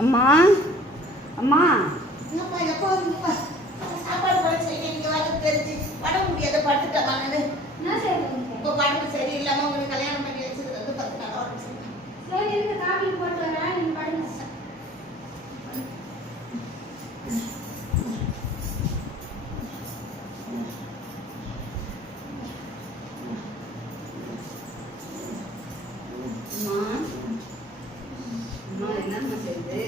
அம்மா அம்மா சாப்பாடு படிச்சு நீங்க வந்து தெரிஞ்சு பட முடியாத படுத்துட்டேன் நான் இப்போ படுத்து சரியில்லாம உங்களுக்கு கல்யாணம் பண்ணி வச்சிருக்கிறது 10 நாள் ஆச்சு. சரி இந்த காபி போட்டு வரேன் நீங்க படுங்க. என்னம்மா செய்யுது?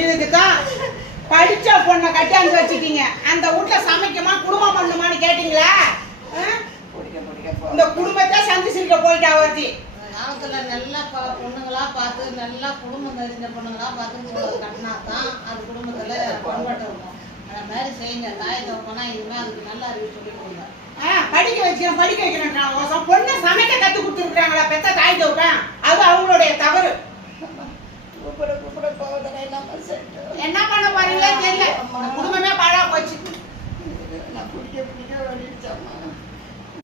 இதுக்குதான் படிச்ச பொண்ணை கட்டியாந்து வச்சுட்டீங்க. அந்த வீட்டுல சமைக்குமா குடும்பம் பண்ணுமான்னு கேட்டீங்களா? இந்த குடும்பத்தை சந்திச்சிருக்க போயிட்டா ஒருத்தி. காலத்துல நல்லா பொண்ணுங்களா பார்த்து நல்லா குடும்பம் தெரிஞ்ச பொண்ணுங்களா பார்த்து கட்டினாதான் அது குடும்பத்துல பண்பாட்டு இருக்கும். அந்த மாதிரி செய்யுங்க. தாயத்தை போனா இனிமே அதுக்கு நல்லா அறிவு சொல்லி கொடுங்க. படிக்க வைக்கிறேன் பொண்ணை சமைக்க கத்து கொடுத்துருக்காங்களா பெத்த தாய் தோப்பேன். அது அவங்களுடைய தவறு. என்ன பண்ண போறீங்களோ தெரியல. குடும்பமே பாழா போச்சு.